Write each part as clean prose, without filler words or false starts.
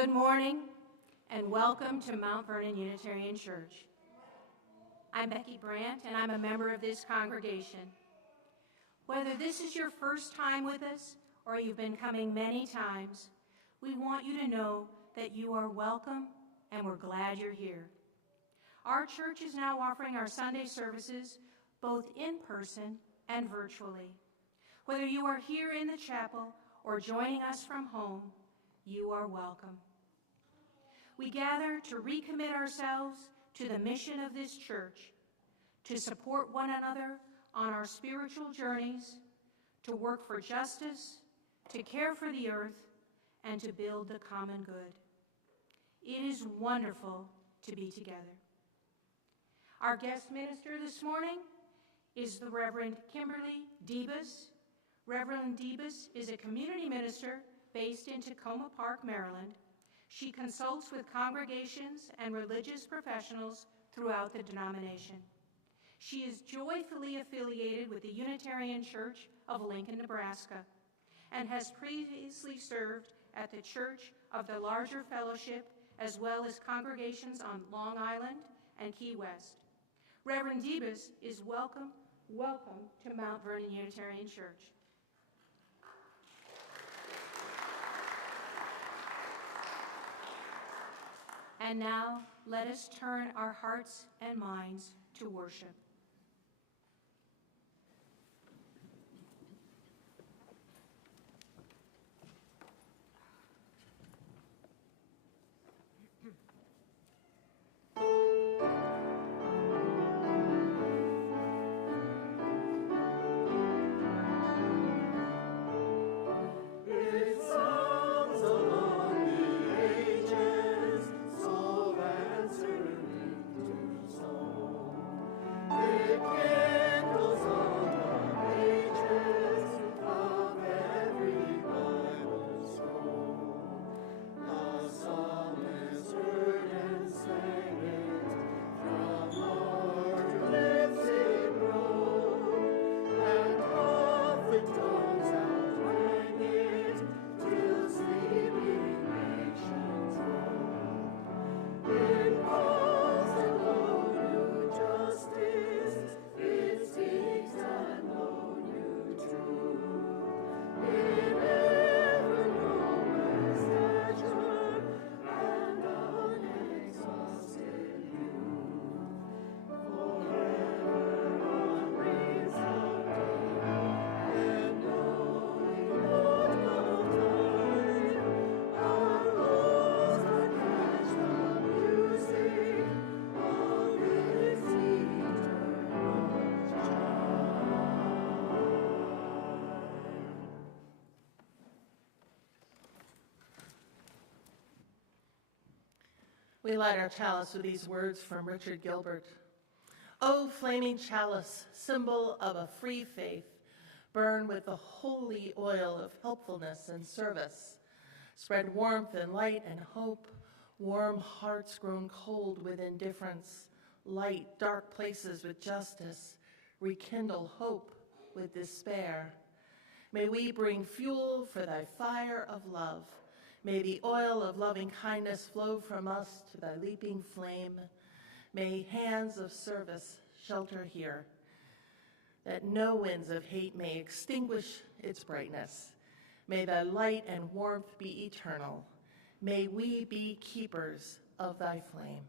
Good morning and welcome to Mount Vernon Unitarian Church. I'm Becky Brandt and I'm a member of this congregation. Whether this is your first time with us or you've been coming many times, we want you to know that you are welcome and we're glad you're here. Our church is now offering our Sunday services both in person and virtually. Whether you are here in the chapel or joining us from home, you are welcome. We gather to recommit ourselves to the mission of this church, to support one another on our spiritual journeys, to work for justice, to care for the earth, and to build the common good. It is wonderful to be together. Our guest minister this morning is the Reverend Kimberley Debus. Reverend Debus is a community minister based in Tacoma Park, Maryland. She consults with congregations and religious professionals throughout the denomination. She is joyfully affiliated with the Unitarian Church of Lincoln, Nebraska, and has previously served at the Church of the Larger Fellowship as well as congregations on Long Island and Key West. Reverend Debus is welcome to Mount Vernon Unitarian Church. And now, let us turn our hearts and minds to worship. We light our chalice with these words from Richard Gilbert. O flaming chalice, symbol of a free faith, burn with the holy oil of helpfulness and service. Spread warmth and light and hope, warm hearts grown cold with indifference, light dark places with justice, rekindle hope with despair. May we bring fuel for thy fire of love. May the oil of loving kindness flow from us to thy leaping flame. May hands of service shelter here, that no winds of hate may extinguish its brightness. May thy light and warmth be eternal. May we be keepers of thy flame.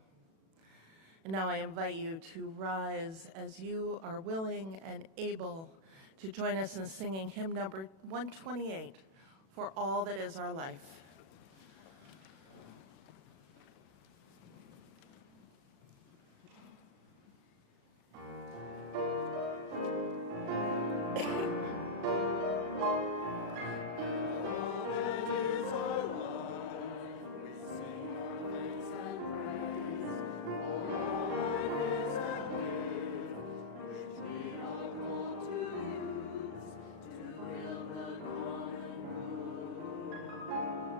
And now I invite you to rise as you are willing and able to join us in singing hymn number 128, For All That Is Our Life. To build the common good.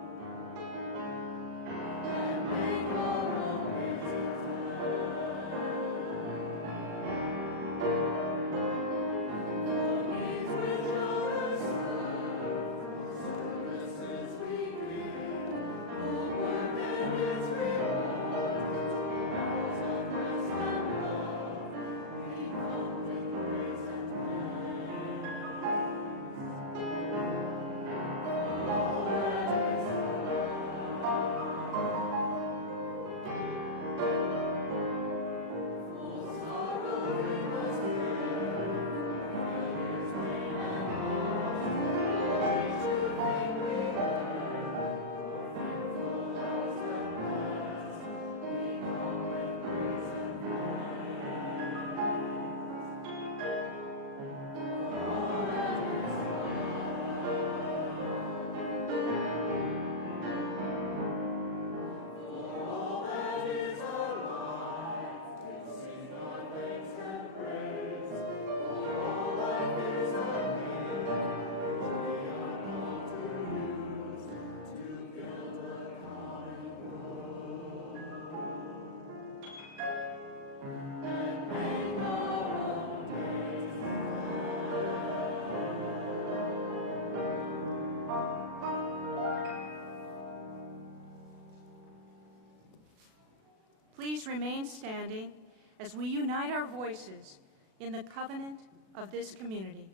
remain standing as we unite our voices in the covenant of this community,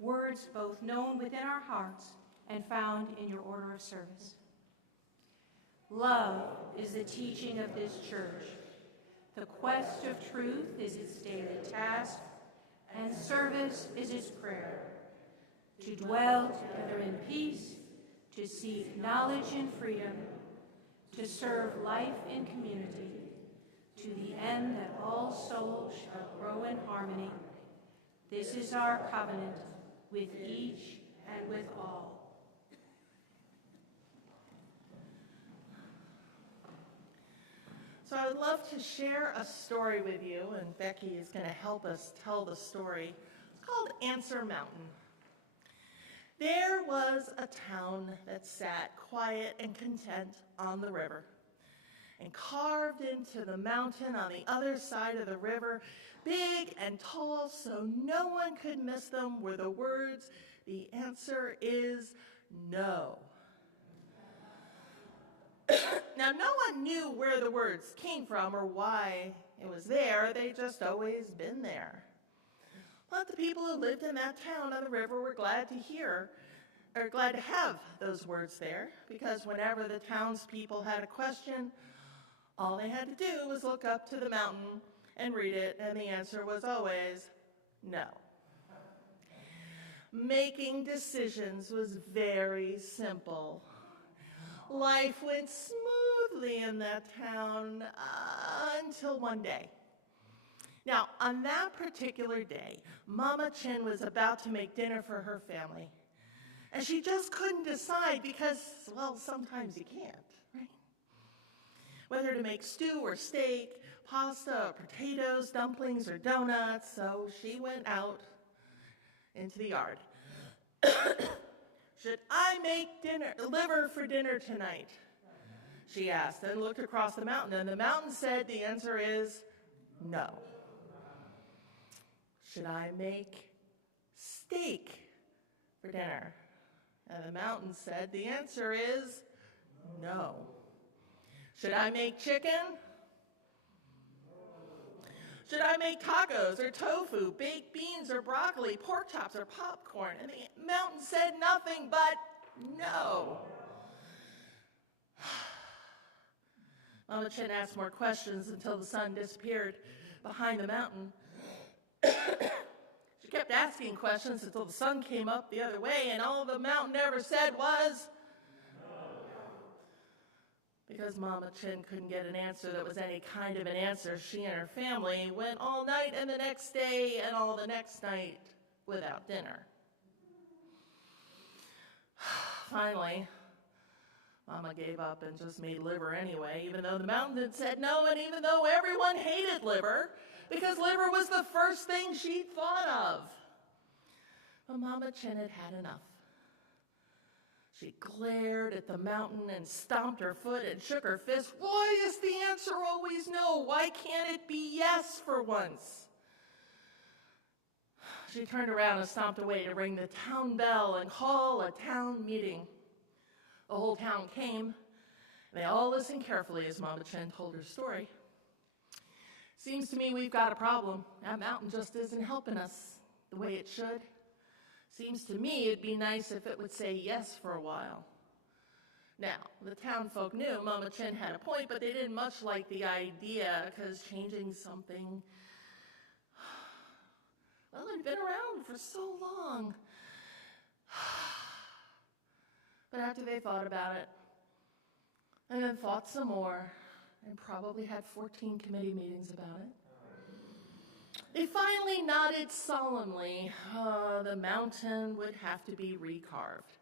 words both known within our hearts and found in your order of service. Love is the teaching of this church. The quest of truth is its daily task, and service is its prayer. To dwell together in peace, to seek knowledge and freedom, to serve life in community, to the end that all souls shall grow in harmony. This is our covenant with each and with all. So I would love to share a story with you, and Becky is going to help us tell the story. It's called Answer Mountain. There was a town that sat quiet and content on the river, and carved into the mountain on the other side of the river, big and tall so no one could miss them, were the words, "The answer is no." Now, no one knew where the words came from or why it was there. They just always been there. But the people who lived in that town on the river were glad to have those words there, because whenever the townspeople had a question, all they had to do was look up to the mountain and read it, and the answer was always no. Making decisions was very simple. Life went smoothly in that town until one day. Now, on that particular day, Mama Chin was about to make dinner for her family. And she just couldn't decide because, well, sometimes you can't, right? Whether to make stew or steak, pasta or potatoes, dumplings or donuts. So she went out into the yard. "Should I make liver for dinner tonight?" she asked, and looked across the mountain, and the mountain said the answer is no. "Should I make steak for dinner?" And the mountain said the answer is no. "Should I make chicken? Should I make tacos or tofu, baked beans or broccoli, pork chops or popcorn?" And the mountain said nothing but no. Mama Chin asked more questions until the sun disappeared behind the mountain. She kept asking questions until the sun came up the other way, and all the mountain ever said was because Mama Chin couldn't get an answer that was any kind of an answer, she and her family went all night and the next day and all the next night without dinner. Finally, Mama gave up and just made liver anyway, even though the mountain had said no, and even though everyone hated liver, because liver was the first thing she'd thought of. But Mama Chin had had enough. She glared at the mountain and stomped her foot and shook her fist. "Why is the answer always no? Why can't it be yes for once?" She turned around and stomped away to ring the town bell and call a town meeting. The whole town came, and they all listened carefully as Mama Chin told her story. "Seems to me we've got a problem. That mountain just isn't helping us the way it should. Seems to me it'd be nice if it would say yes for a while." Now, the town folk knew Mama Chin had a point, but they didn't much like the idea, because changing something, well, it'd been around for so long. But after they thought about it, and then thought some more, and probably had 14 committee meetings about it, they finally nodded solemnly. The mountain would have to be recarved.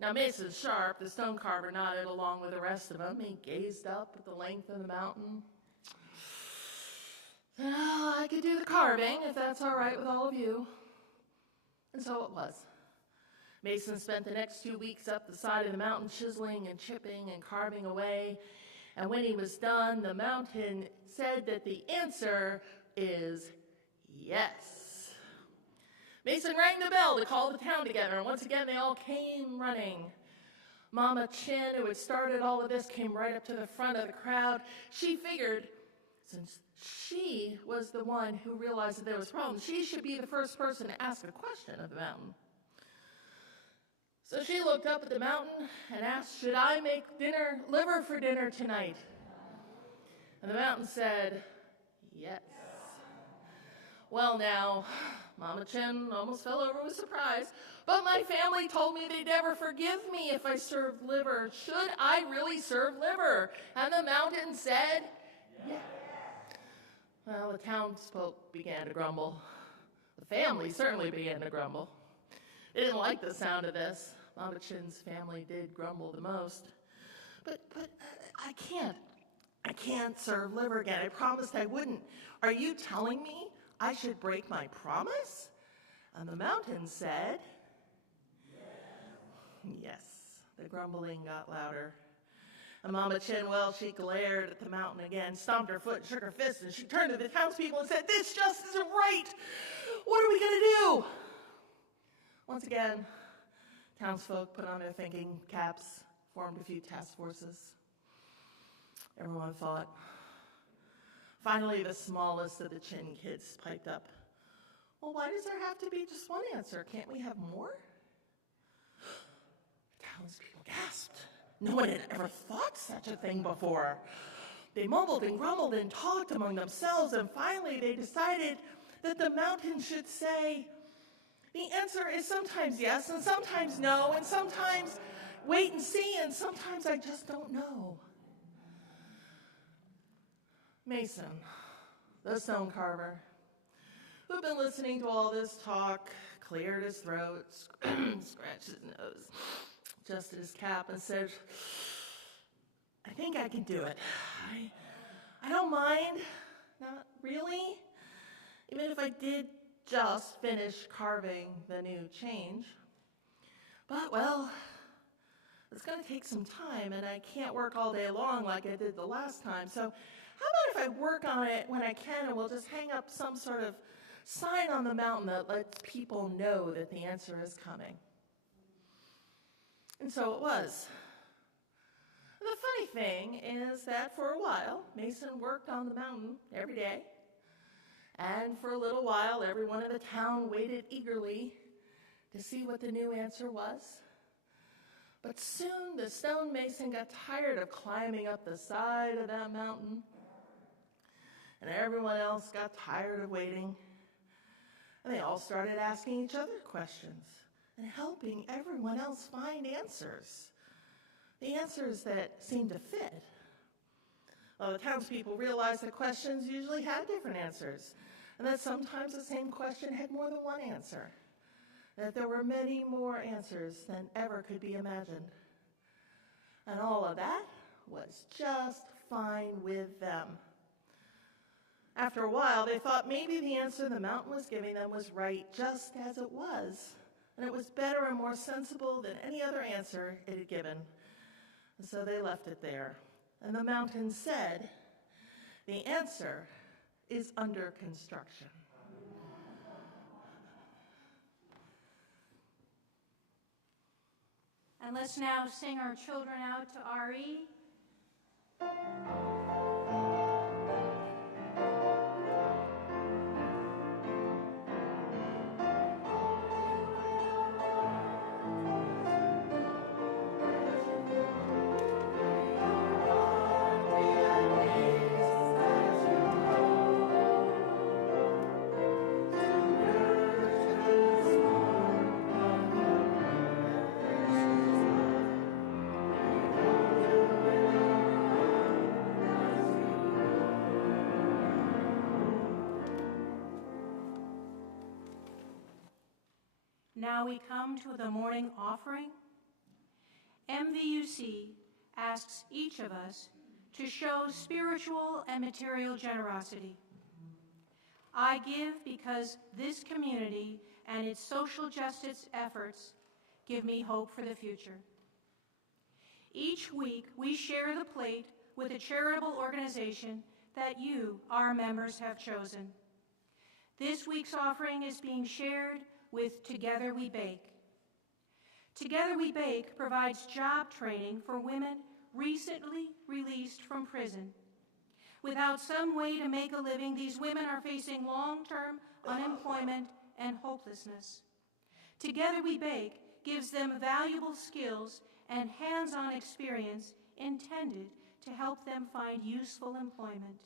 Now, Mason Sharp, the stone carver, nodded along with the rest of them. He gazed up at the length of the mountain. "Oh, I could do the carving, if that's all right with all of you." And so it was. Mason spent the next 2 weeks up the side of the mountain, chiseling and chipping and carving away. And when he was done, the mountain said that the answer is yes. Mason rang the bell to call the town together, and once again they all came running. Mama Chin, who had started all of this, came right up to the front of the crowd. She figured Since she was the one who realized that there was a problem, she should be the first person to ask a question of the mountain. So she looked up at the mountain and asked, "Should I make liver for dinner tonight?" And the mountain said, "Yes." Well, now, Mama Chin almost fell over with surprise, but my family told me they'd never forgive me if I served liver. Should I really serve liver? And the mountain said, "Yes." Well, the townsfolk began to grumble. The family certainly began to grumble. They didn't like the sound of this. Mama Chin's family did grumble the most. But I can't serve liver again. I promised I wouldn't. Are you telling me I should break my promise? And the mountain said, yes. The grumbling got louder. And Mama Chin, well, she glared at the mountain again, stomped her foot, shook her fist, and she turned to the townspeople and said, "This just isn't right. What are we going to do?" Once again, townsfolk put on their thinking caps, formed a few task forces. Everyone fought. Finally, the smallest of the Chin kids piped up. "Well, why does there have to be just one answer? Can't we have more?" The townspeople gasped. No one had ever thought such a thing before. They mumbled and grumbled and talked among themselves, and finally they decided that the mountain should say, "The answer is sometimes yes, and sometimes no, and sometimes wait and see, and sometimes I just don't know." Mason, the stone carver, who'd been listening to all this talk, cleared his throat, scratched his nose, adjusted his cap, and said, "I think I can do it. I don't mind, not really, even if I did just finish carving the new change. But, well, it's going to take some time, and I can't work all day long like I did the last time. So how about if I work on it when I can, and we'll just hang up some sort of sign on the mountain that lets people know that the answer is coming?" And so it was. The funny thing is that for a while, Mason worked on the mountain every day. And for a little while, everyone in the town waited eagerly to see what the new answer was. But soon the stonemason got tired of climbing up the side of that mountain. And everyone else got tired of waiting. And they all started asking each other questions and helping everyone else find answers. The answers that seemed to fit. Well, the townspeople realized that questions usually had different answers, and that sometimes the same question had more than one answer, that there were many more answers than ever could be imagined. And all of that was just fine with them. After a while, they thought maybe the answer the mountain was giving them was right just as it was, and it was better and more sensible than any other answer it had given. And so they left it there. And the mountain said, "The answer is under construction." And let's now sing our children out to R.E. Now we come to the morning offering. MVUC asks each of us to show spiritual and material generosity. I give because this community and its social justice efforts give me hope for the future. Each week, we share the plate with a charitable organization that you, our members, have chosen. This week's offering is being shared with Together We Bake. Together We Bake provides job training for women recently released from prison. Without some way to make a living, these women are facing long-term unemployment and hopelessness. Together We Bake gives them valuable skills and hands-on experience intended to help them find useful employment.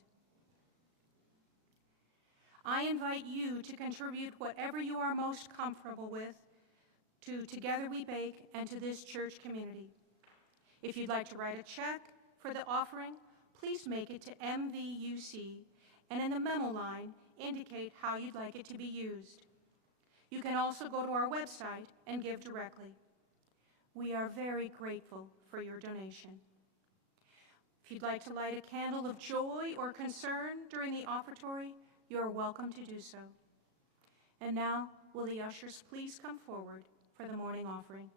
I invite you to contribute whatever you are most comfortable with to Together We Bake and to this church community. If you'd like to write a check for the offering, please make it to MVUC, and in the memo line, indicate how you'd like it to be used. You can also go to our website and give directly. We are very grateful for your donation. If you'd like to light a candle of joy or concern during the offertory, you're welcome to do so. And now, will the ushers please come forward for the morning offering?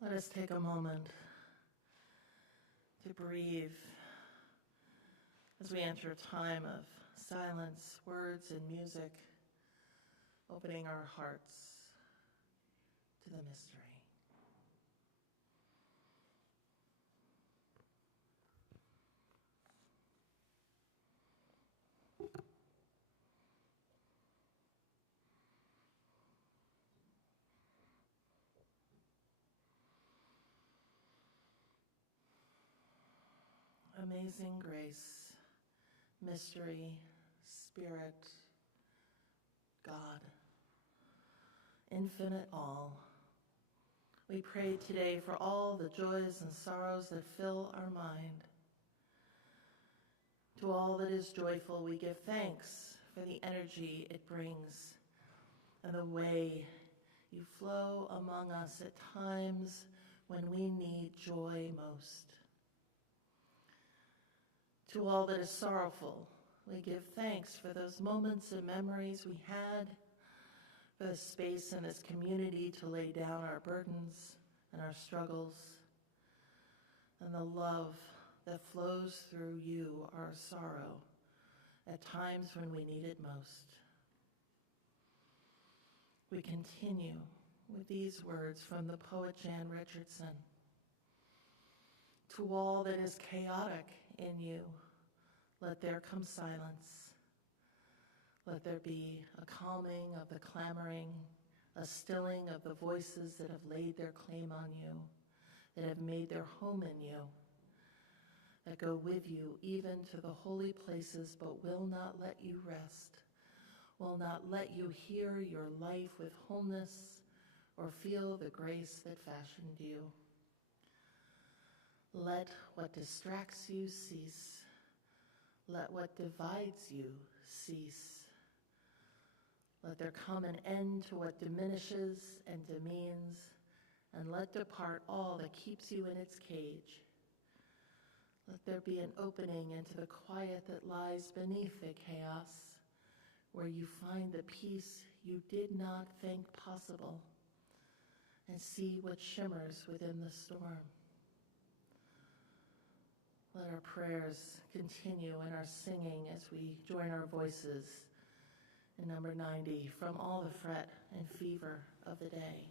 Let us take a moment to breathe as we enter a time of silence, words, and music, opening our hearts to the mystery. Amazing grace, mystery, Spirit, God, infinite all, We pray today for all the joys and sorrows that fill our mind. To all that is joyful, we give thanks for the energy it brings and the way you flow among us at times when we need joy most. To all that is sorrowful, we give thanks for those moments and memories we had, for the space in this community to lay down our burdens and our struggles, and the love that flows through you, our sorrow, at times when we need it most. We continue with these words from the poet Jan Richardson. To all that is chaotic in you, let there come silence. Let there be a calming of the clamoring, a stilling of the voices that have laid their claim on you, that have made their home in you, that go with you even to the holy places but will not let you rest, will not let you hear your life with wholeness or feel the grace that fashioned you. Let what distracts you cease. Let what divides you cease. Let there come an end to what diminishes and demeans, and let depart all that keeps you in its cage. Let there be an opening into the quiet that lies beneath the chaos, where you find the peace you did not think possible, and see what shimmers within the storm. Let our prayers continue in our singing as we join our voices in number 90, From All the Fret and Fever of the Day.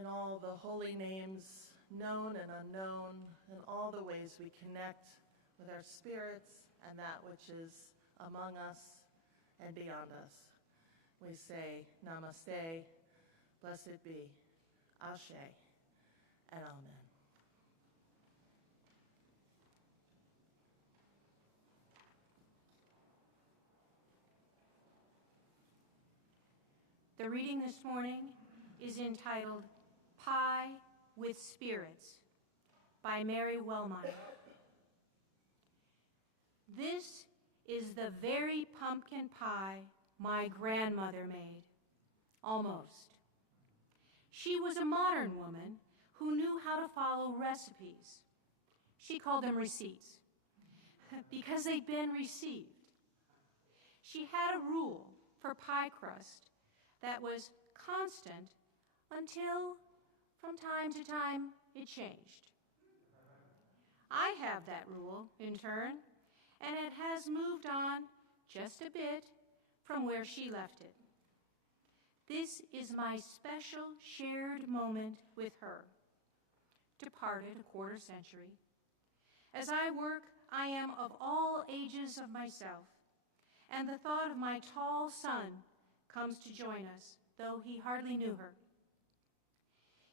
In all the holy names, known and unknown, in all the ways we connect with our spirits and that which is among us and beyond us, we say Namaste, blessed be, Ashe, and Amen. The reading this morning is entitled Pie with Spirits by Mary Wellmeyer. This is the very pumpkin pie my grandmother made, almost. She was a modern woman who knew how to follow recipes. She called them receipts because they'd been received. She had a rule for pie crust that was constant until, from time to time, it changed. I have that rule, in turn, and it has moved on just a bit from where she left it. This is my special shared moment with her, departed a quarter century. As I work, I am of all ages of myself, and the thought of my tall son comes to join us, though he hardly knew her.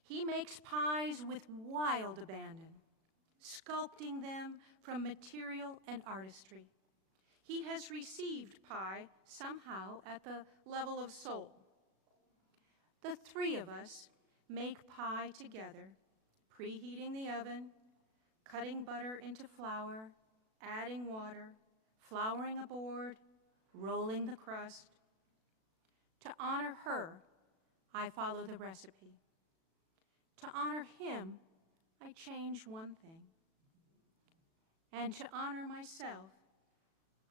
He makes pies with wild abandon, sculpting them from material and artistry. He has received pie somehow at the level of soul. The three of us make pie together, preheating the oven, cutting butter into flour, adding water, flouring a board, rolling the crust. To honor her, I follow the recipe. To honor him, I change one thing. And to honor myself,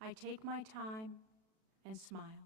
I take my time and smile.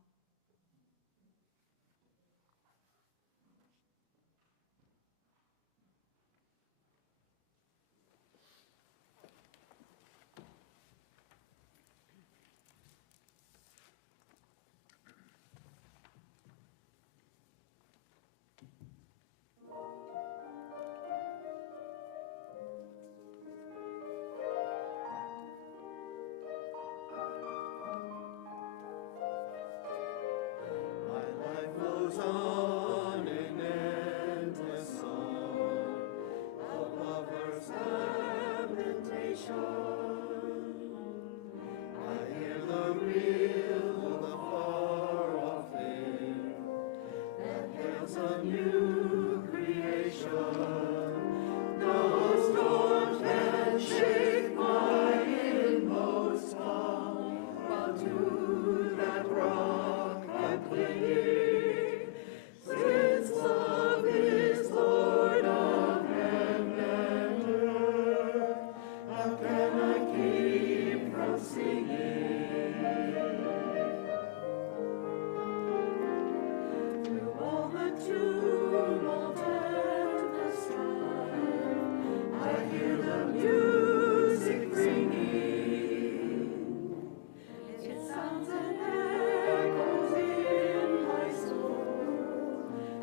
On in endless song of lovers' lamentation. I hear the reel of the far-off flame that hails a new creation. No storm can shake my inmost calm, while to that rock I'm clinging. Since love is Lord of heaven and earth, how can I keep from singing? Through all the tumult and the strife, I hear the music ringing. It sounds and echoes in my soul.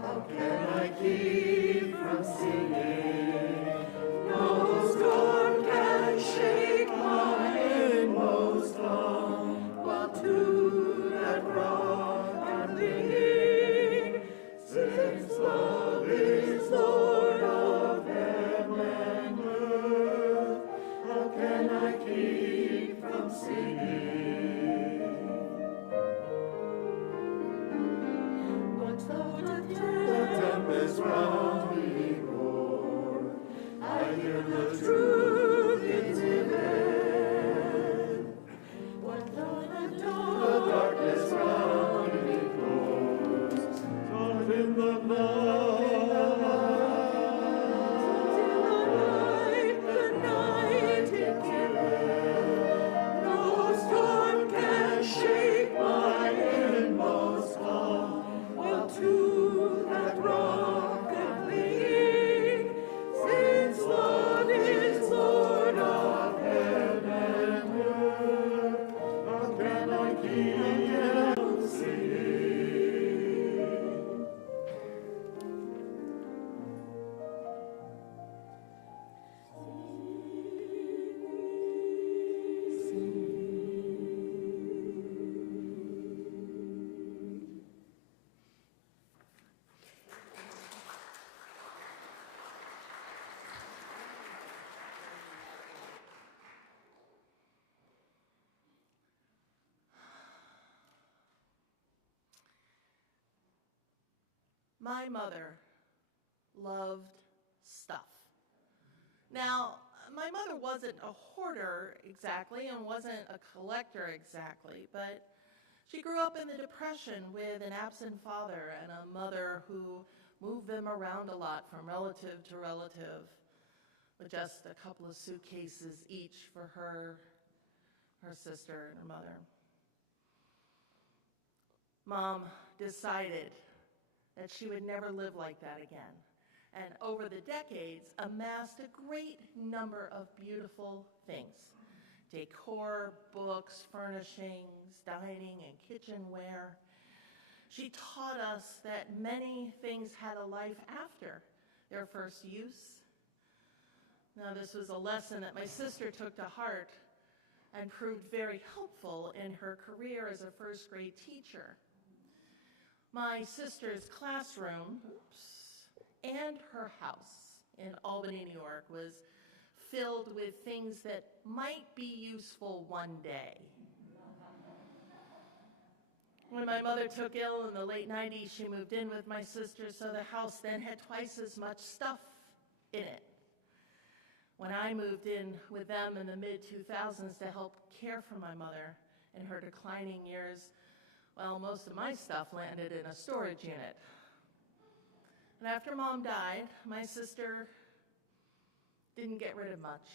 How can I keep from singing? No storm can shake my inmost calm, while to that rock I'm clinging. Since love is Lord of heaven and earth, how can I keep from singing? What though the tempest round me roar, I hear the truth it's given. What though the darkness round me close, not in the night it giveth. No storm can shake my inmost calm, while to that rock I'm clinging. Since love is Lord of heaven and earth, how can I keep from singing? My mother loved stuff. Now, my mother wasn't a hoarder exactly and wasn't a collector exactly, but she grew up in the Depression with an absent father and a mother who moved them around a lot from relative to relative with just a couple of suitcases each for her sister, and her mother. Mom decided that she would never live like that again, and over the decades amassed a great number of beautiful things: decor, books, furnishings, dining and kitchenware. She taught us that many things had a life after their first use. Now, this was a lesson that my sister took to heart and proved very helpful in her career as a first grade teacher. My sister's classroom, and her house in Albany, New York, was filled with things that might be useful one day. When my mother took ill in the late 90s, she moved in with my sister, so the house then had twice as much stuff in it. When I moved in with them in the mid-2000s to help care for my mother in her declining years, well, most of my stuff landed in a storage unit. And after Mom died, my sister didn't get rid of much.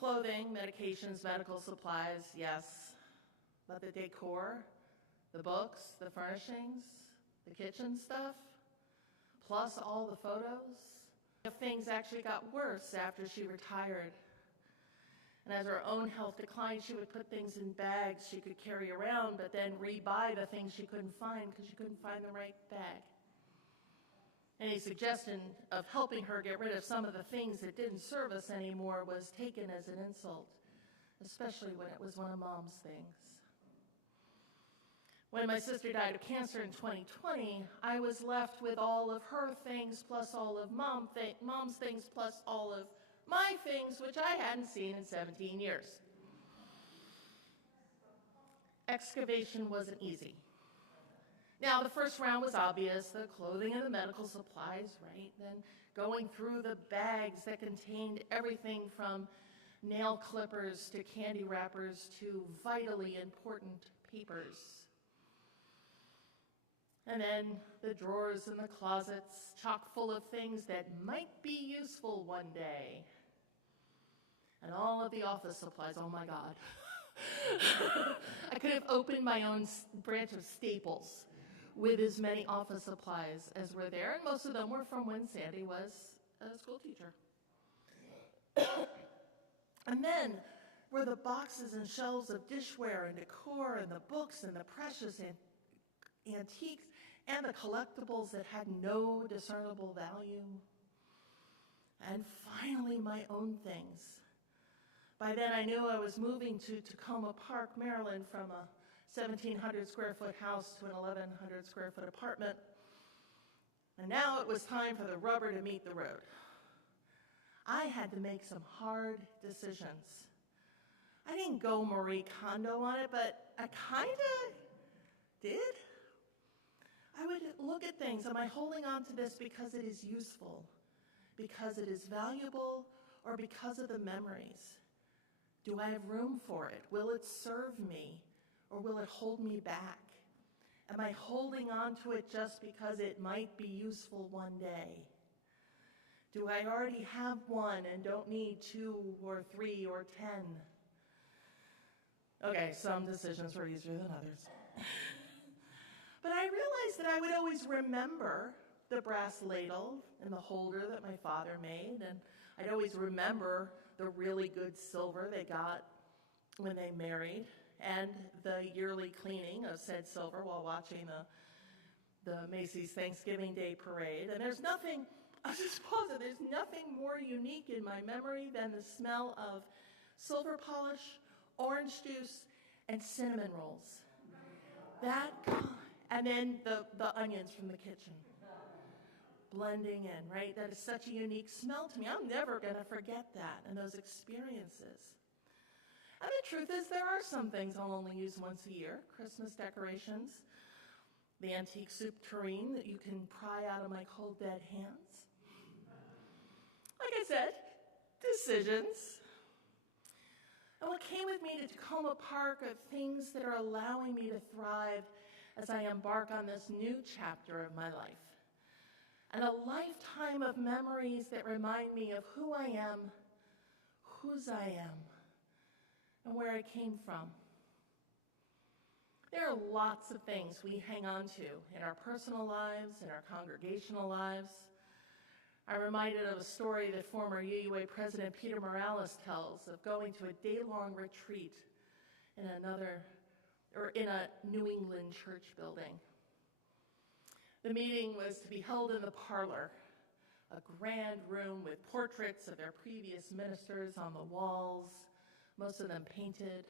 Clothing, medications, medical supplies, yes, but the decor, the books, the furnishings, the kitchen stuff, plus all the photos, things actually got worse after she retired. And as her own health declined, she would put things in bags she could carry around, but then rebuy the things she couldn't find because she couldn't find the right bag. Any suggestion of helping her get rid of some of the things that didn't serve us anymore was taken as an insult, especially when it was one of Mom's things. When my sister died of cancer in 2020, I was left with all of her things plus all of Mom's things plus all of my things, which I hadn't seen in 17 years. Excavation wasn't easy. Now, the first round was obvious, the clothing and the medical supplies, right? Then going through the bags that contained everything from nail clippers to candy wrappers to vitally important papers. And then the drawers and the closets, chock full of things that might be useful one day. And all of the office supplies, oh my God. I could have opened my own branch of Staples with as many office supplies as were there, and most of them were from when Sandy was a school teacher. And then were the boxes and shelves of dishware and decor and the books and the precious antiques and the collectibles that had no discernible value. And finally, my own things. By then, I knew I was moving to Tacoma Park, Maryland, from a 1,700 square foot house to an 1,100 square foot apartment. And now it was time for the rubber to meet the road. I had to make some hard decisions. I didn't go Marie Kondo on it, but I kind of did. I would look at things. Am I holding on to this because it is useful, because it is valuable, or because of the memories? Do I have room for it? Will it serve me, or will it hold me back? Am I holding on to it just because it might be useful one day? Do I already have one and don't need 2 or 3 or 10? Okay, some decisions were easier than others. But I realized that I would always remember the brass ladle and the holder that my father made, and I'd always remember the really good silver they got when they married, and the yearly cleaning of said silver while watching the Macy's Thanksgiving Day Parade. And there's nothing, I'll just pause it, there's nothing more unique in my memory than the smell of silver polish, orange juice, and cinnamon rolls. That, and then the onions from the kitchen blending in, right? That is such a unique smell to me. I'm never going to forget that and those experiences. And the truth is, there are some things I'll only use once a year. Christmas decorations, the antique soup tureen that you can pry out of my cold, dead hands. Like I said, decisions. And what came with me to Tacoma Park are things that are allowing me to thrive as I embark on this new chapter of my life. And a lifetime of memories that remind me of who I am, whose I am, and where I came from. There are lots of things we hang on to in our personal lives, in our congregational lives. I'm reminded of a story that former UUA President Peter Morales tells of going to a day-long retreat in a New England church building. The meeting was to be held in the parlor, a grand room with portraits of their previous ministers on the walls, most of them painted.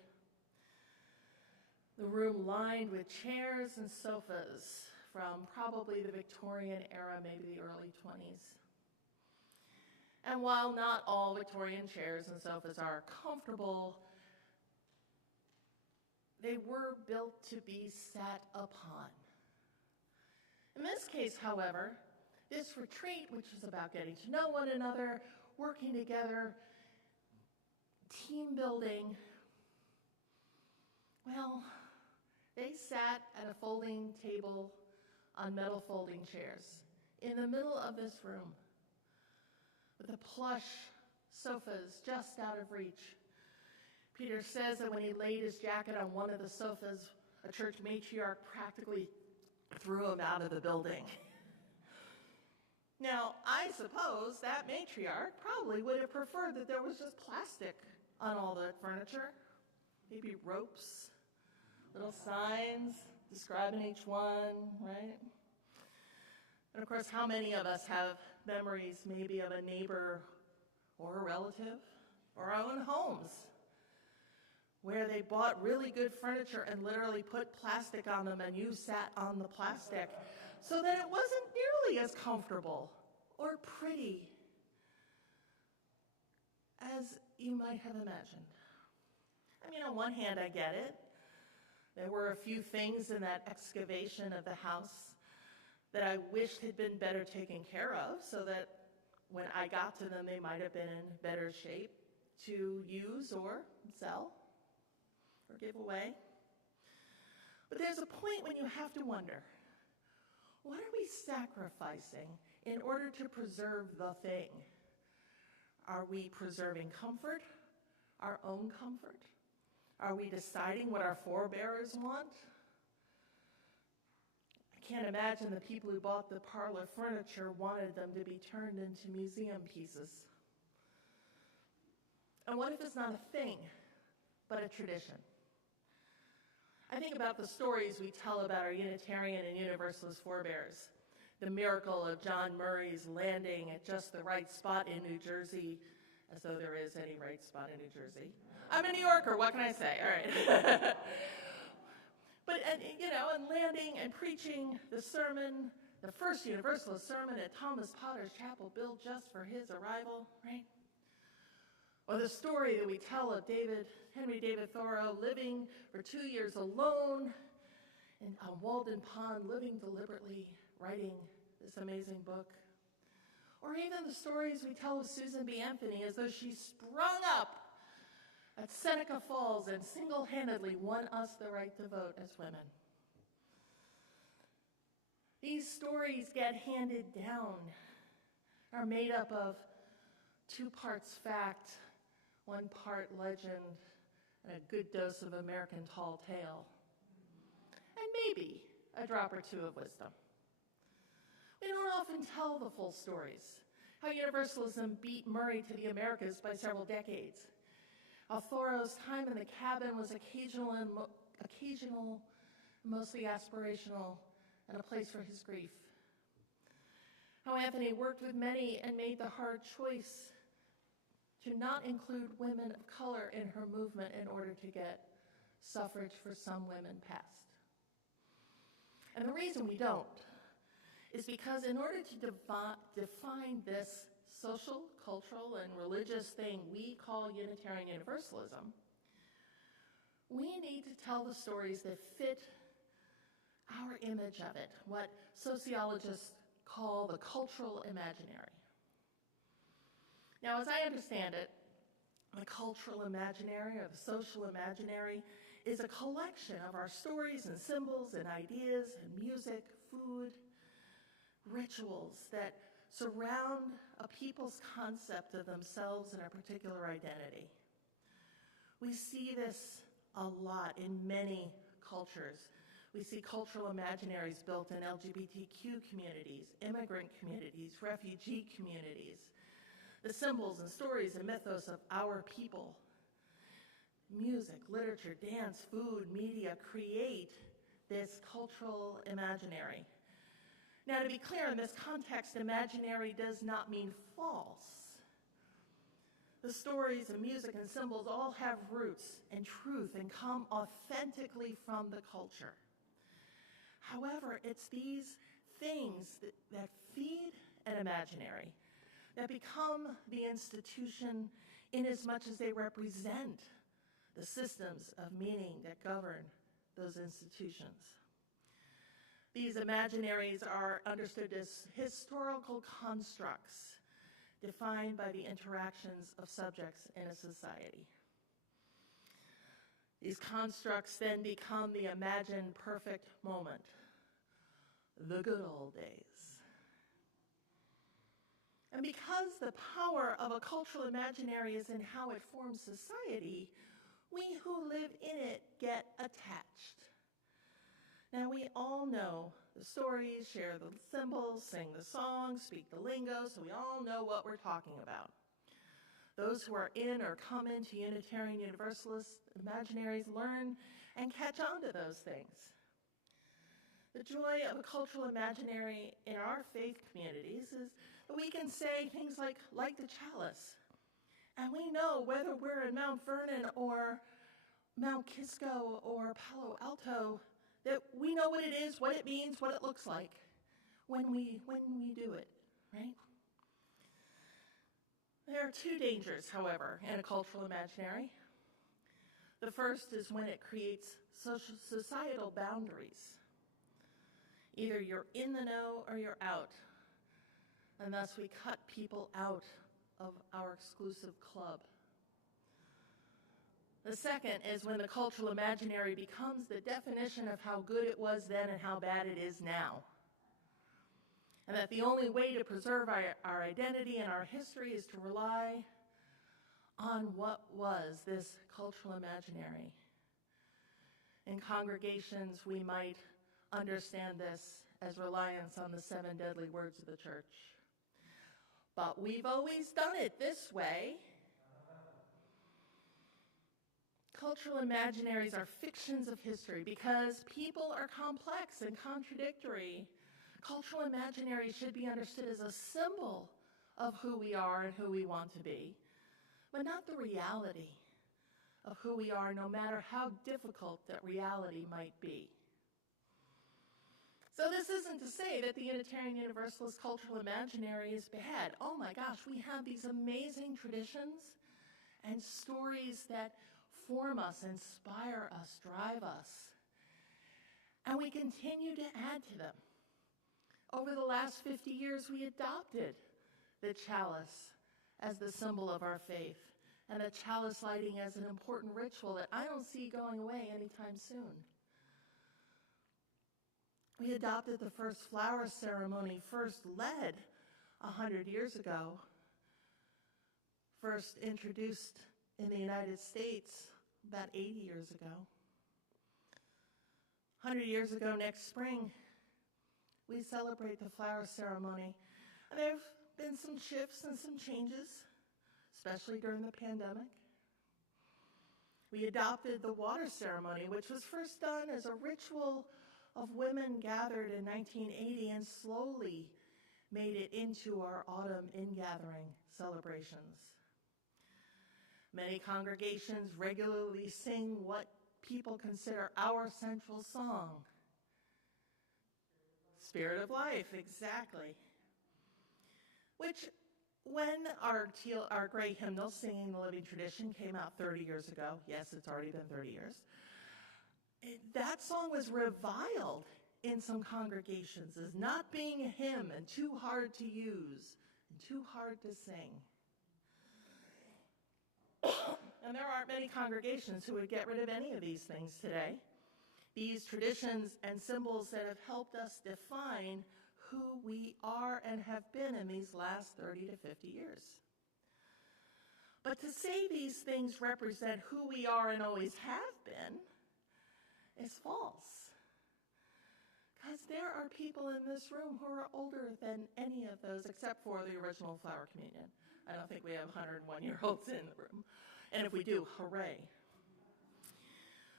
The room lined with chairs and sofas from probably the Victorian era, maybe the early 20s. And while not all Victorian chairs and sofas are comfortable, They were built to be sat upon. In this case, however, this retreat, which is about getting to know one another, working together, team building, well, they sat at a folding table on metal folding chairs in the middle of this room with the plush sofas just out of reach. Peter says that when he laid his jacket on one of the sofas, a church matriarch practically threw him out of the building. Now, I suppose that matriarch probably would have preferred that there was just plastic on all the furniture, maybe ropes, little signs describing each one, right? And of course, how many of us have memories maybe of a neighbor or a relative or our own homes where they bought really good furniture and literally put plastic on them and you sat on the plastic so that it wasn't nearly as comfortable or pretty as you might have imagined. I mean, on one hand, I get it. There were a few things in that excavation of the house that I wished had been better taken care of so that when I got to them, they might have been in better shape to use or sell or give away. But there's a point when you have to wonder, what are we sacrificing in order to preserve the thing? Are we preserving comfort, our own comfort? Are we deciding what our forebears want? I can't imagine the people who bought the parlor furniture wanted them to be turned into museum pieces. And what if it's not a thing, but a tradition? I think about the stories we tell about our Unitarian and Universalist forebears. The miracle of John Murray's landing at just the right spot in New Jersey, as though there is any right spot in New Jersey. I'm a New Yorker, what can I say? All right. And landing and preaching the sermon, the first Universalist sermon at Thomas Potter's chapel built just for his arrival, right? Or the story that we tell of Henry David Thoreau living for 2 years alone on Walden Pond, living deliberately, writing this amazing book. Or even the stories we tell of Susan B. Anthony as though she sprung up at Seneca Falls and single-handedly won us the right to vote as women. These stories get handed down, are made up of 2 parts fact, 1 part legend, and a good dose of American tall tale, and maybe a drop or 2 of wisdom. We don't often tell the full stories, how Universalism beat Murray to the Americas by several decades, how Thoreau's time in the cabin was occasional, mostly aspirational, and a place for his grief. How Anthony worked with many and made the hard choice to not include women of color in her movement in order to get suffrage for some women passed. And the reason we don't is because in order to define this social, cultural, and religious thing we call Unitarian Universalism, we need to tell the stories that fit our image of it, what sociologists call the cultural imaginary. Now, as I understand it, the cultural imaginary or the social imaginary is a collection of our stories and symbols and ideas and music, food, rituals that surround a people's concept of themselves and a particular identity. We see this a lot in many cultures. We see cultural imaginaries built in LGBTQ communities, immigrant communities, refugee communities. The symbols and stories and mythos of our people. Music, literature, dance, food, media create this cultural imaginary. Now, to be clear, in this context, imaginary does not mean false. The stories and music and symbols all have roots and truth and come authentically from the culture. However, it's these things that feed an imaginary that become the institution in as much as they represent the systems of meaning that govern those institutions. These imaginaries are understood as historical constructs defined by the interactions of subjects in a society. These constructs then become the imagined perfect moment, the good old days. And because the power of a cultural imaginary is in how it forms society, we who live in it get attached. Now, we all know the stories, share the symbols, sing the songs, speak the lingo, so we all know what we're talking about. Those who are in or come into Unitarian Universalist imaginaries learn and catch on to those things. The joy of a cultural imaginary in our faith communities is that we can say things like the chalice. And we know whether we're in Mount Vernon or Mount Kisco or Palo Alto, that we know what it is, what it means, what it looks like when we do it, right? There are two dangers, however, in a cultural imaginary. The first is when it creates societal boundaries. Either you're in the know or you're out, and thus we cut people out of our exclusive club. The second is when the cultural imaginary becomes the definition of how good it was then and how bad it is now. And that the only way to preserve our identity and our history is to rely on what was this cultural imaginary. In congregations, we might understand this as reliance on the 7 deadly words of the church. But we've always done it this way. Cultural imaginaries are fictions of history because people are complex and contradictory. Cultural imaginary should be understood as a symbol of who we are and who we want to be, but not the reality of who we are, no matter how difficult that reality might be. So this isn't to say that the Unitarian Universalist cultural imaginary is bad. Oh my gosh, we have these amazing traditions and stories that form us, inspire us, drive us. And we continue to add to them. Over the last 50 years, we adopted the chalice as the symbol of our faith, and the chalice lighting as an important ritual that I don't see going away anytime soon. We adopted the first flower ceremony, first led 100 years ago, first introduced in the United States about 80 years ago. 100 years ago next spring, we celebrate the flower ceremony. And there have been some shifts and some changes, especially during the pandemic. We adopted the water ceremony, which was first done as a ritual of women gathered in 1980 and slowly made it into our autumn ingathering celebrations. Many congregations regularly sing what people consider our central song. Spirit of Life, exactly. Which, when our gray hymnal, Singing the Living Tradition, came out 30 years ago, yes, it's already been 30 years, that song was reviled in some congregations as not being a hymn and too hard to use and too hard to sing. And there aren't many congregations who would get rid of any of these things today. These traditions and symbols that have helped us define who we are and have been in these last 30 to 50 years. But to say these things represent who we are and always have been is false. Because there are people in this room who are older than any of those except for the original flower communion. I don't think we have 101-year-olds in the room. And if we do, hooray.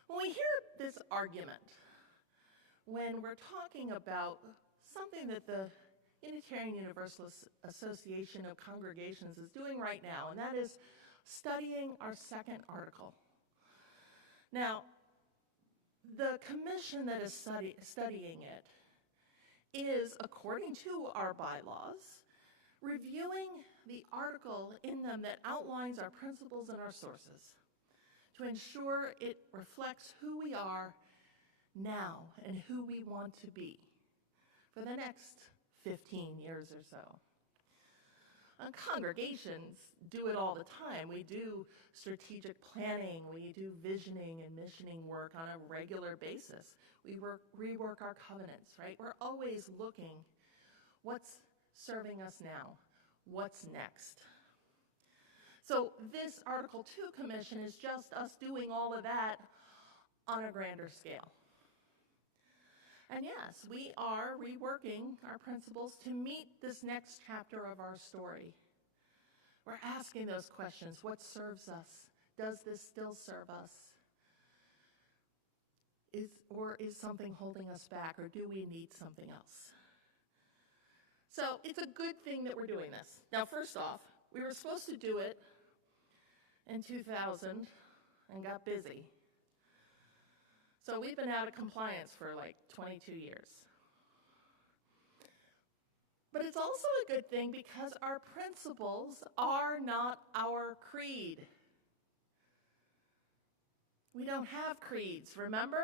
When we hear this argument, when we're talking about something that the Unitarian Universalist Association of Congregations is doing right now, and that is studying our second article. Now, the commission that is studying it is, according to our bylaws, reviewing the article in them that outlines our principles and our sources, to ensure it reflects who we are now and who we want to be for the next 15 years or so. Congregations do it all the time. We do strategic planning, we do visioning and missioning work on a regular basis. We rework our covenants, right? We're always looking, what's serving us now? What's next? So this Article 2 commission is just us doing all of that on a grander scale. And yes, we are reworking our principles to meet this next chapter of our story. We're asking those questions. What serves us? Does this still serve us? Is something holding us back, or do we need something else? So it's a good thing that we're doing this. Now, first off, we were supposed to do it in 2000 and got busy. So we've been out of compliance for like 22 years. But it's also a good thing because our principles are not our creed. We don't have creeds, remember?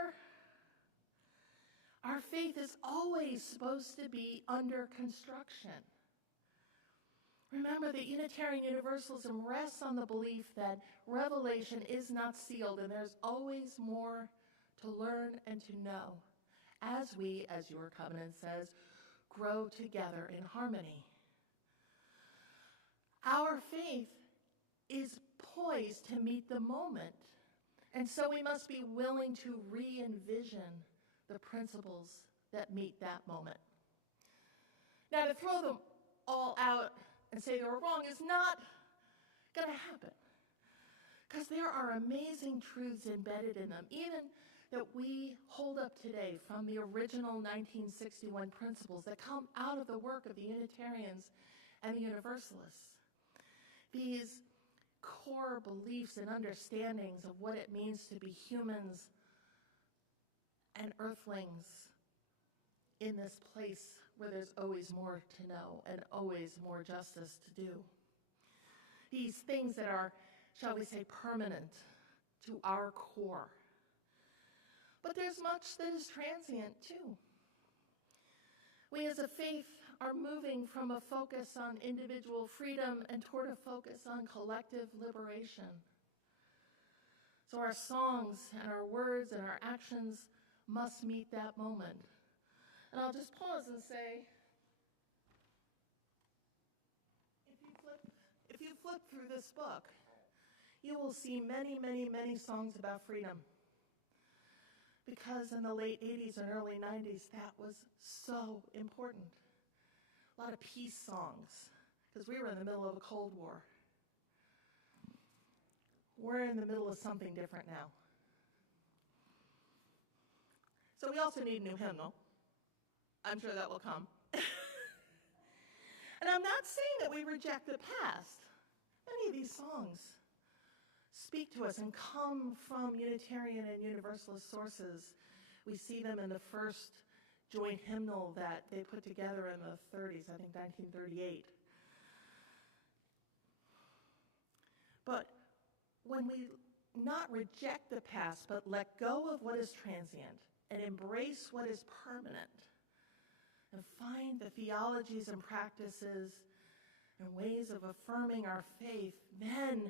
Our faith is always supposed to be under construction. Remember that Unitarian Universalism rests on the belief that revelation is not sealed and there's always more to learn and to know as we, as your covenant says, grow together in harmony. Our faith is poised to meet the moment, and so we must be willing to re-envision the principles that meet that moment. Now, to throw them all out and say they were wrong is not going to happen, because there are amazing truths embedded in them, even that we hold up today from the original 1961 principles that come out of the work of the Unitarians and the Universalists. These core beliefs and understandings of what it means to be humans and earthlings in this place where there's always more to know and always more justice to do. These things that are, shall we say, permanent to our core. But there's much that is transient too. We as a faith are moving from a focus on individual freedom and toward a focus on collective liberation. So our songs and our words and our actions must meet that moment. And I'll just pause and say, if you flip through this book, you will see many, many, many songs about freedom. Because in the late 80s and early 90s, that was so important. A lot of peace songs, because we were in the middle of a Cold War. We're in the middle of something different now. So we also need a new hymnal. I'm sure that will come. And I'm not saying that we reject the past. Many of these songs speak to us and come from Unitarian and Universalist sources. We see them in the first joint hymnal that they put together in the 30s, I think 1938. But when we not reject the past, but let go of what is transient and embrace what is permanent, and find the theologies and practices and ways of affirming our faith, then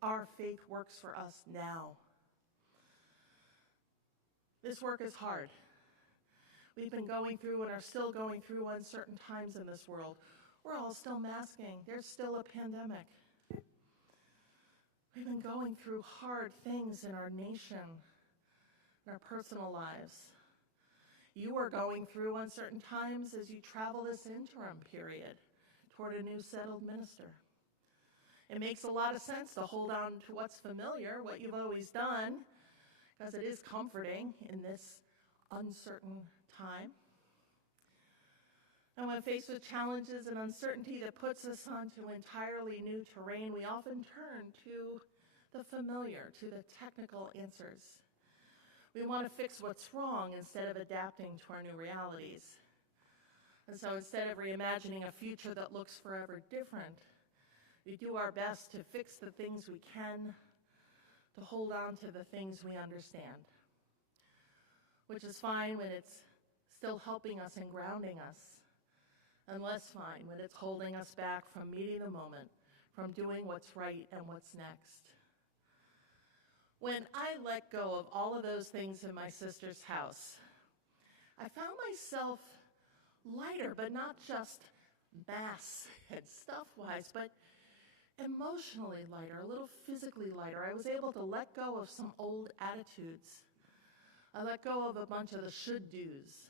our faith works for us now. This work is hard. We've been going through and are still going through uncertain times in this world. We're all still masking. There's still a pandemic. We've been going through hard things in our nation, in our personal lives. You are going through uncertain times as you travel this interim period toward a new settled minister. It makes a lot of sense to hold on to what's familiar, what you've always done, because it is comforting in this uncertain time. And when faced with challenges and uncertainty that puts us onto entirely new terrain, we often turn to the familiar, to the technical answers. We want to fix what's wrong instead of adapting to our new realities. And so instead of reimagining a future that looks forever different, we do our best to fix the things we can to hold on to the things we understand, which is fine when it's still helping us and grounding us, and less fine when it's holding us back from meeting the moment, from doing what's right and what's next. When I let go of all of those things in my sister's house, I found myself lighter, but not just mass and stuff-wise, but emotionally lighter, a little physically lighter. I was able to let go of some old attitudes. I let go of a bunch of the should-dos,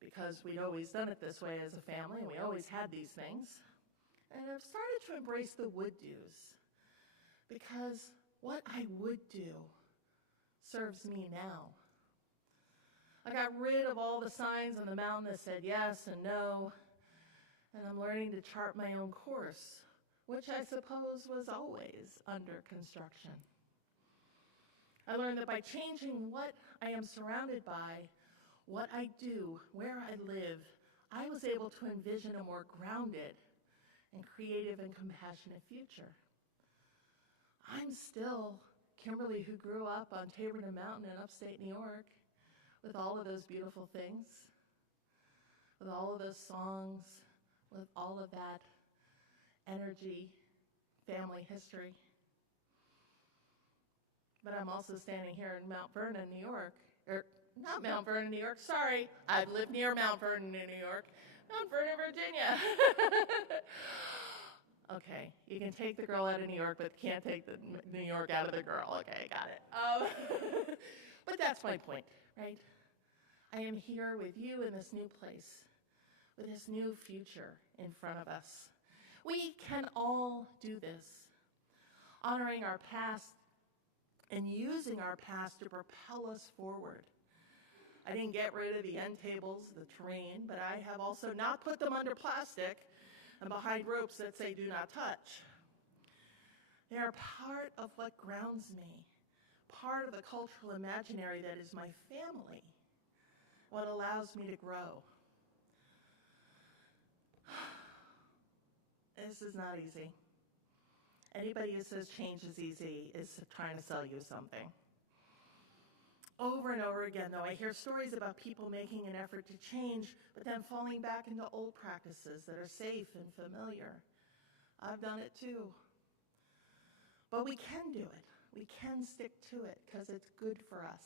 because we'd always done it this way as a family, and we always had these things. And I've started to embrace the would-dos, because what I would do serves me now. I got rid of all the signs on the mountain that said yes and no, and I'm learning to chart my own course, which I suppose was always under construction. I learned that by changing what I am surrounded by, what I do, where I live, I was able to envision a more grounded and creative and compassionate future. I'm still Kimberley, who grew up on Taberton Mountain in upstate New York, with all of those beautiful things, with all of those songs, with all of that energy, family history. But I'm also standing here in Mount Vernon, New York, or not Mount Vernon, New York, sorry, I've lived near Mount Vernon in New York, Mount Vernon, Virginia. Okay, you can take the girl out of New York, but can't take the New York out of the girl. Okay, got it. But that's my point, right? I am here with you in this new place, with this new future in front of us. We can all do this, honoring our past and using our past to propel us forward. I didn't get rid of the end tables, the terrain, but I have also not put them under plastic and behind ropes that say do not touch. They are part of what grounds me, part of the cultural imaginary that is my family, what allows me to grow. This is not easy. Anybody who says change is easy is trying to sell you something. Over and over again, though, I hear stories about people making an effort to change, but then falling back into old practices that are safe and familiar. I've done it too. But we can do it. We can stick to it because it's good for us.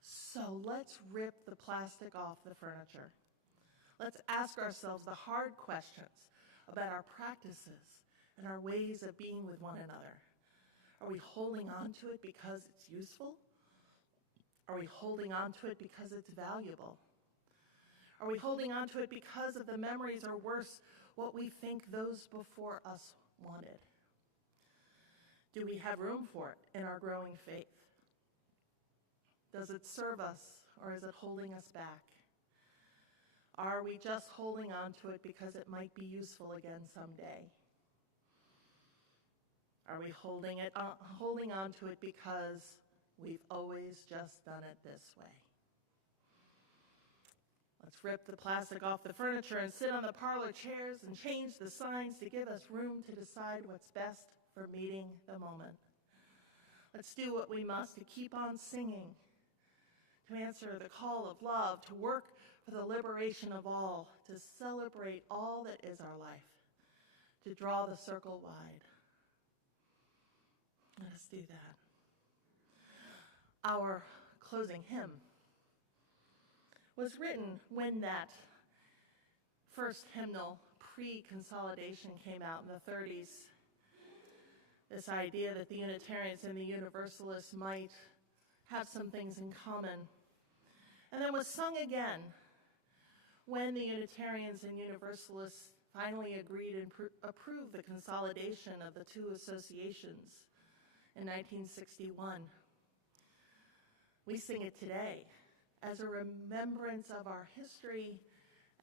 So let's rip the plastic off the furniture. Let's ask ourselves the hard questions about our practices and our ways of being with one another. Are we holding on to it because it's useful? Are we holding on to it because it's valuable? Are we holding on to it because of the memories, or worse, what we think those before us wanted? Do we have room for it in our growing faith? Does it serve us, or is it holding us back? Are we just holding on to it because it might be useful again someday? Are we holding on to it because we've always just done it this way? Let's rip the plastic off the furniture and sit on the parlor chairs and change the signs to give us room to decide what's best for meeting the moment. Let's do what we must to keep on singing, to answer the call of love, to work for the liberation of all, to celebrate all that is our life, to draw the circle wide. Let us do that. Our closing hymn was written when that first hymnal pre-consolidation came out in the 30s. This idea that the Unitarians and the Universalists might have some things in common. And then was sung again when the Unitarians and Universalists finally agreed and approved the consolidation of the two associations in 1961. We sing it today as a remembrance of our history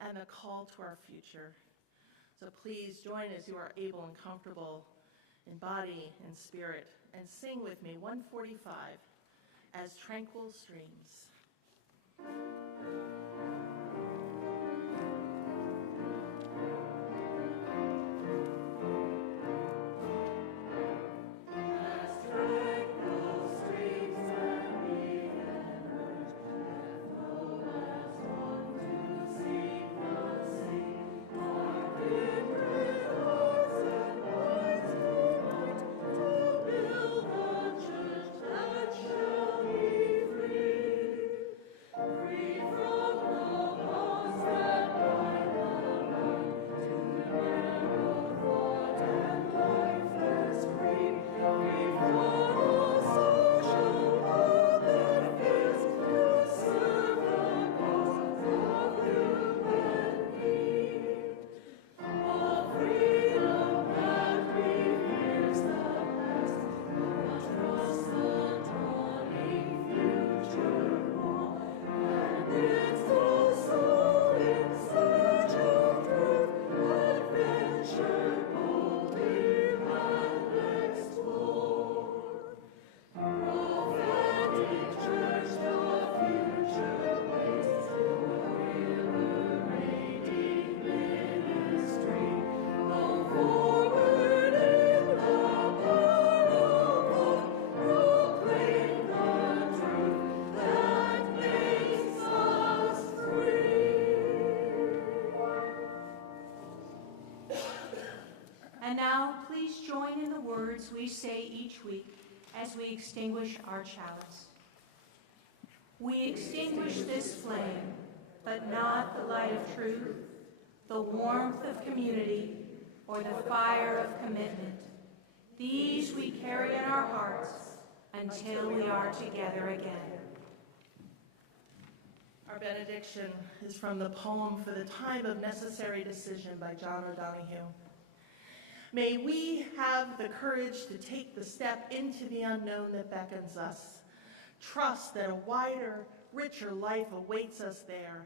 and a call to our future. So please join as you are able and comfortable in body and spirit, and sing with me 145, As Tranquil Streams. As say each week as we extinguish our chalice. We extinguish this flame, but not the light of truth, the warmth of community, or the fire of commitment. These we carry in our hearts until we are together again. Our benediction is from the poem For the Time of Necessary Decision by John O'Donohue. May we have the courage to take the step into the unknown that beckons us. Trust that a wider, richer life awaits us there,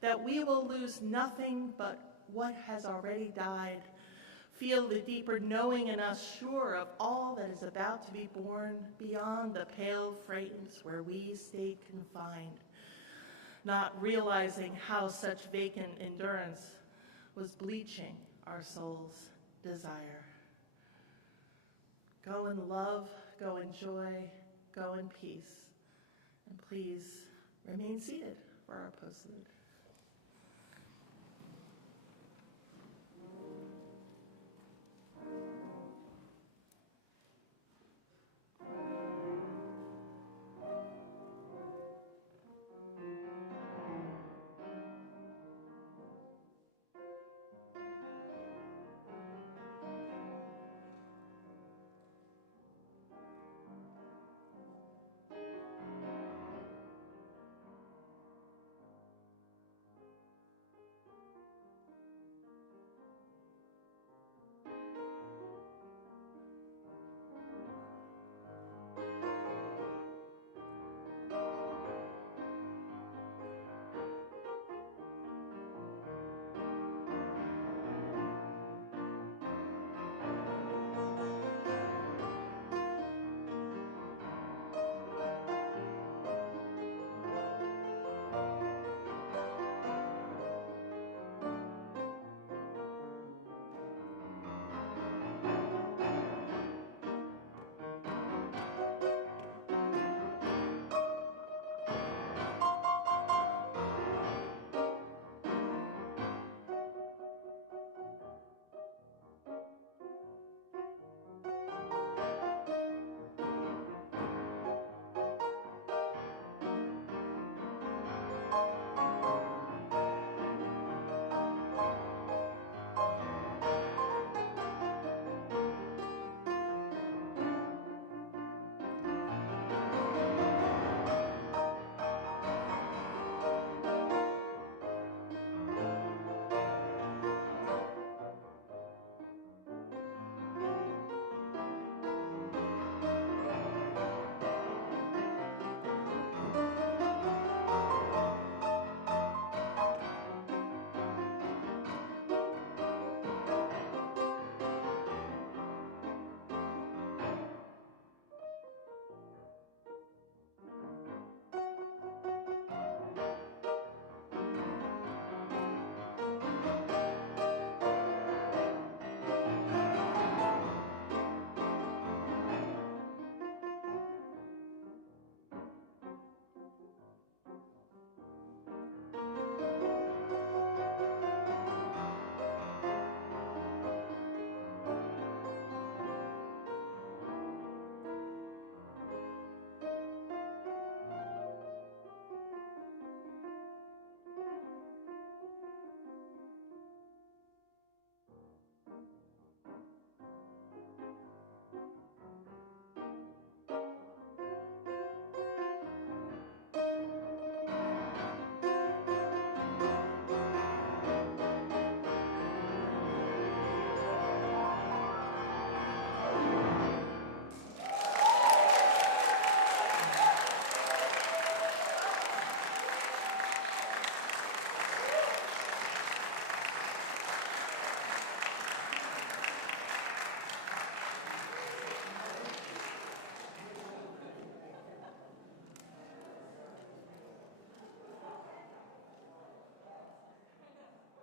that we will lose nothing but what has already died. Feel the deeper knowing in us, sure of all that is about to be born beyond the pale frames where we stay confined, not realizing how such vacant endurance was bleaching our soul's desire. Go in love, go in joy, go in peace, and please remain seated for our postlude.